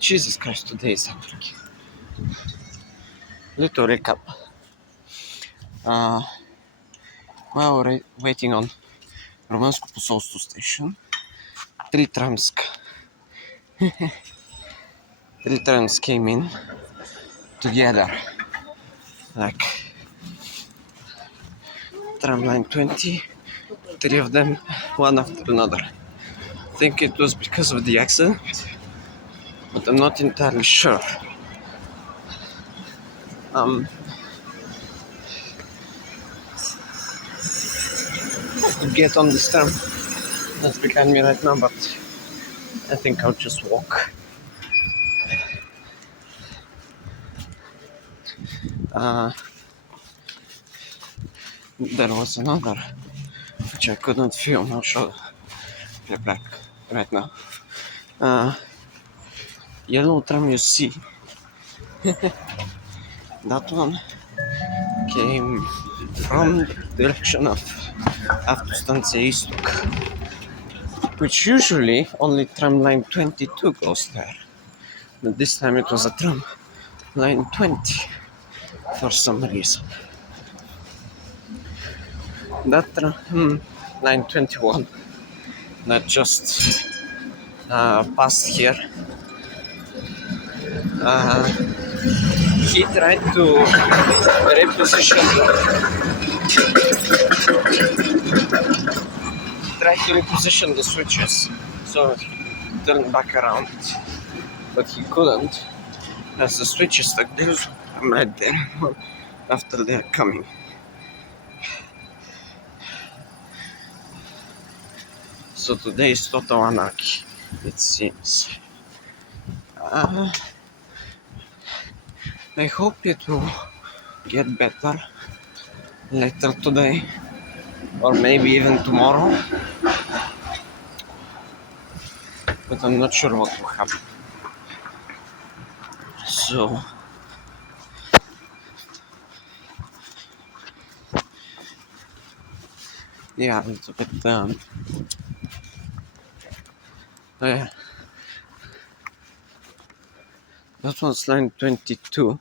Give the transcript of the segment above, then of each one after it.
Jesus Christ, today is Africa. Little recap. While we're waiting on Romansku Posolstvo station, three trams came in together, like tram line 20, three of them, one after another. I think it was because of the accident, but I'm not entirely sure. To get on this tram that's behind me right now, but I think I'll just walk. There was another which I couldn't film. I'll show you back right now. Yellow tram you see, that one came from the direction of Autostancia Istok, which usually only tram line 22 goes there. But this time it was a tram line 20 for some reason. That tram line 21 that just passed here, he tried to reposition the switches so he turned back around, but he couldn't as the switch is stuck there. I'm right there after they're coming. So today is total anarchy, it seems. I hope it will get better later today, or maybe even tomorrow, but I'm not sure what will happen. So yeah, a little bit that one's line 22.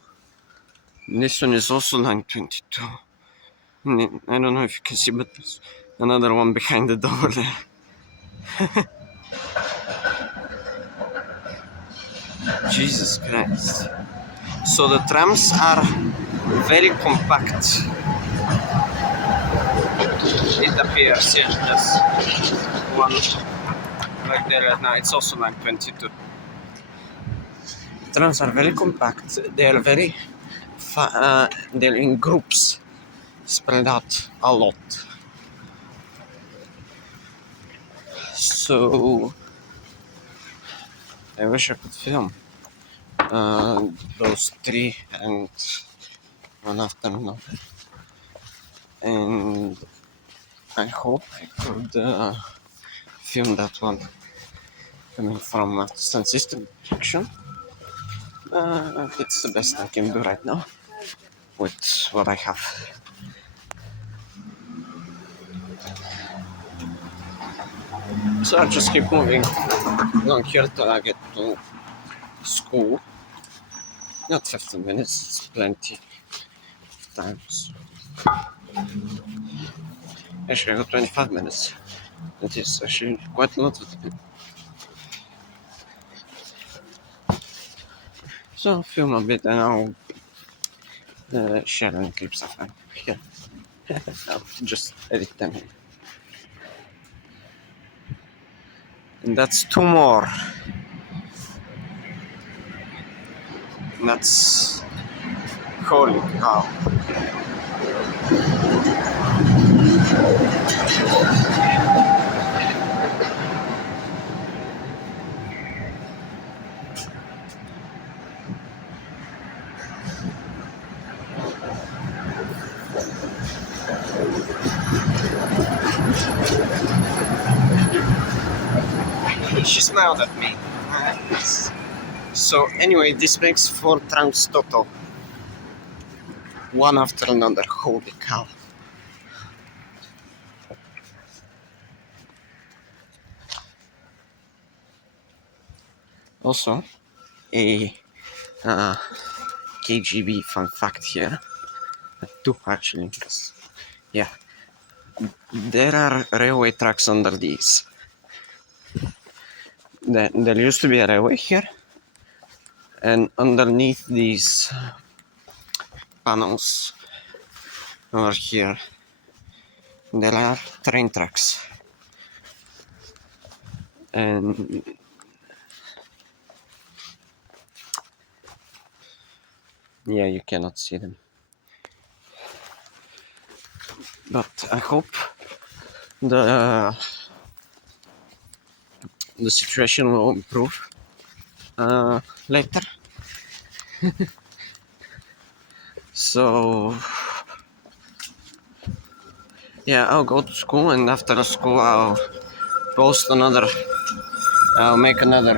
This one is also line 22. I don't know if you can see, but there's another one behind the door there. Jesus Christ. So the trams are very compact. It appears, yeah, there's one right there right now. It's also line 22. Trams are very compact. They are very they're in groups, spread out a lot. So I wish I could film those three and one after another, and I hope I could film that one coming from the sound system direction. It's the best I can do right now with what I have. So I'll just keep moving along here till I get to school. Not 15 minutes, it's plenty of time. So. Actually, I got 25 minutes. It is actually quite a lot of time. So I'll film a bit and I'll share any clips I find here. I'll just edit them in. And that's two more. And that's holy cow. She smiled at me. So anyway, this makes 4 trams total. One after another. Holy cow. Also, a KGB fun fact here. Two actually, because yeah, there are railway tracks under these. There used to be a railway here, and underneath these panels over here, there are train tracks. And yeah, you cannot see them. But I hope the situation will improve later. So yeah, I'll go to school, and after school I'll make another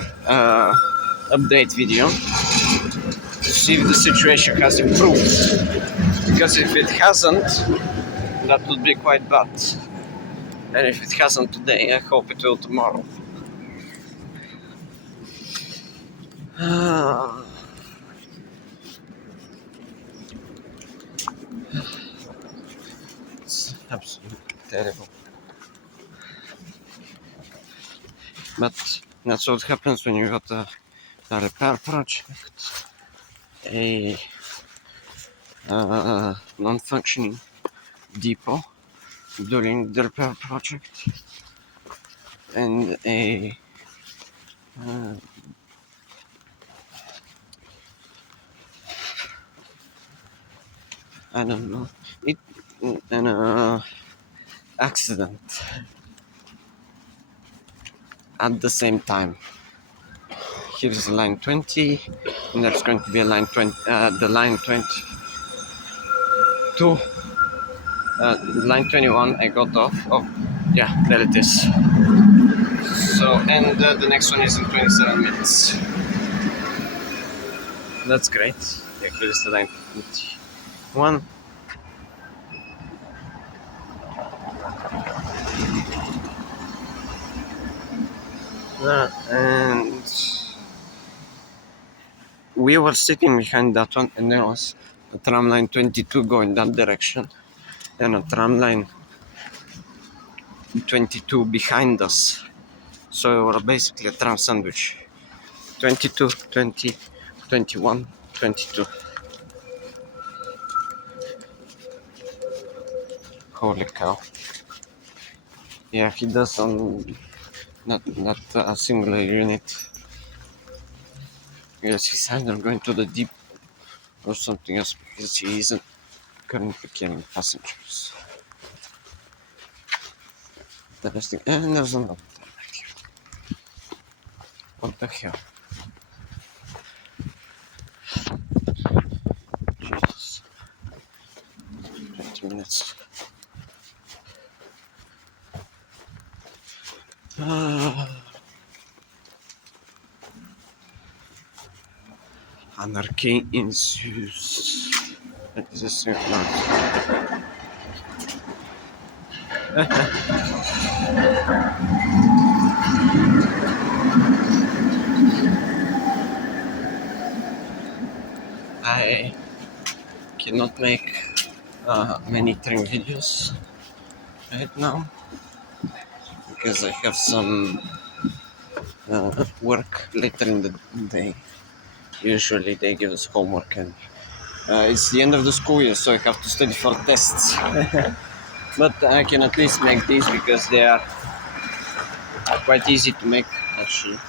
update video to see if the situation has improved. Because if it hasn't, that would be quite bad. And if it hasn't today, I hope it will tomorrow. It's absolutely terrible. But that's what happens when you got a repair project, a non-functioning depot during the repair project, and a I don't know, an accident at the same time. Here's line 20, and there's going to be a line 20, the line 22, line 21 I got off. Oh, yeah, there it is. So, and the next one is in 27 minutes. That's great. Yeah, here's the line 21. And we were sitting behind that one, and there was a tram line 22 going that direction, and a tram line 22 behind us. So we were basically a tram sandwich. 22, 20, 21, 22. Holy cow. Yeah, he does not a singular unit. Yes, he's either going to the deep or something else, because he isn't currently carrying passengers. Interesting. And there's another time right here. What the hell? Jesus. 20 minutes. Anarchy ensues. That is a simple. I cannot make many train videos right now because I have some work later in the day. Usually they give us homework, and it's the end of the school year, so I have to study for tests. But I can at least make these because they are quite easy to make, actually.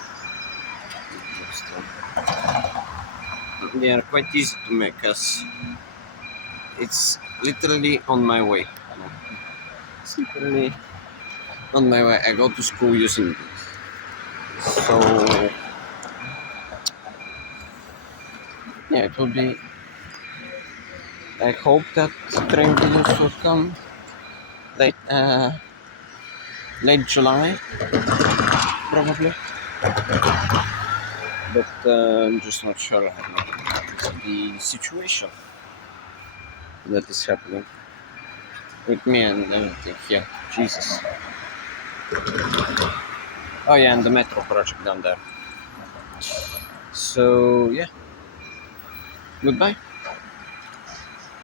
They are quite easy to make, as it's literally on my way. It's literally on my way. I go to school using these. So yeah, it will be. I hope that train videos will come late July, probably. But I'm just not sure about the situation that is happening with me and everything. Yeah, Jesus. Oh yeah, and the metro project down there. So yeah, goodbye.